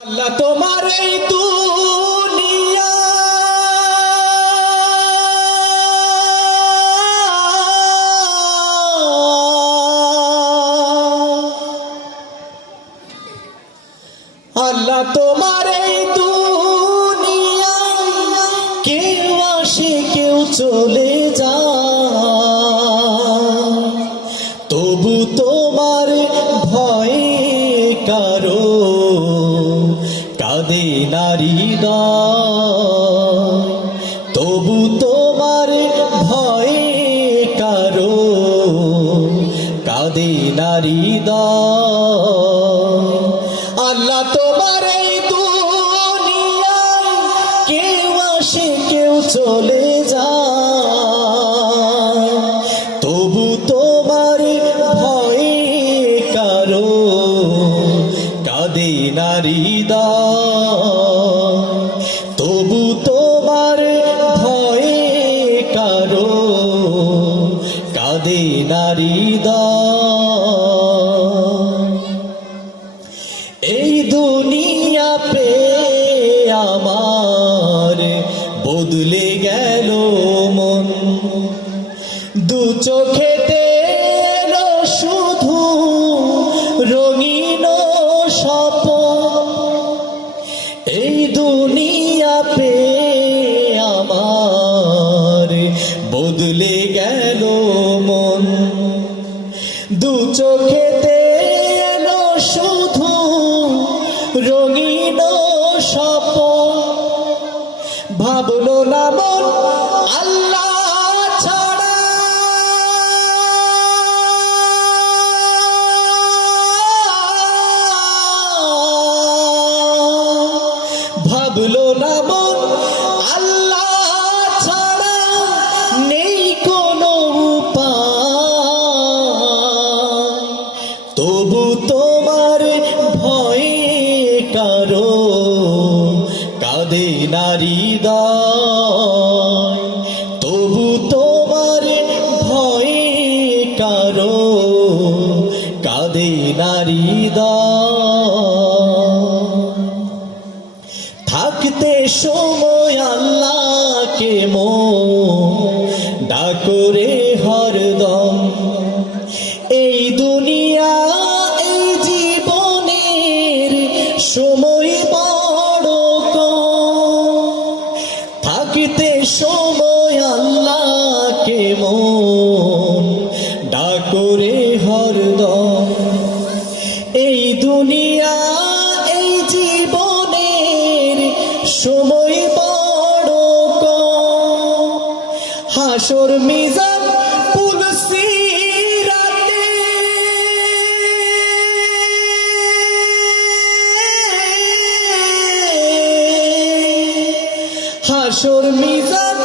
আল্লাহ তোমার এই কেউ আসে কেউ চলে যায়। তবু তোমার ভয়ে নারী তবু তোমার ভয়ে কারও কাঁদে নারী আল্লাহ তোমার এই কেউ আসে, কেউ চলে যায়। তবু ভয়ে কারও কাঁদে কাঁদে নারী এই দুনিয়া পে আমার বদলে গেল মন। দু চোখেতে শুধু রঙিন সপ এই দুনিয়া পে আমার বদলে দু চোখেতে এলো শুধু রঙিন সপ ভাবলো না আল্লাহ তোমার ভয়ে কারও কাঁদে নারী থাকতে সময় আল্লাহকে মো ডাকরে হরদম। ডাকরে হরদম এই দুনিয়া এই জীবনের সময় বড়। হাসর মিজান পুলসি হাসর মিজান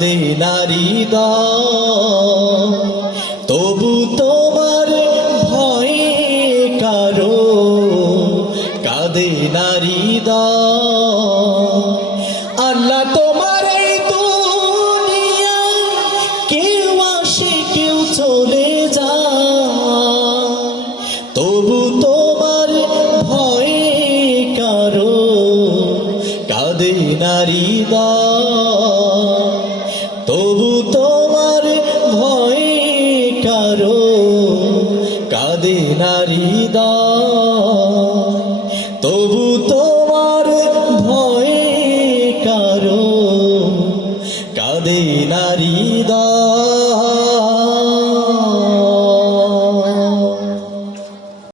কাঁদে নারী তবু তোমার ভয়ে কারও কাঁদে নারী আল্লাহ তোমার এই কেউ আসে, কেউ চলে যায়। তবু তোমার ভয়ে কারও কাঁদে নারী তবু কাঁদে নারী তবু তোমার ভয়ে কারও কাঁদে নারী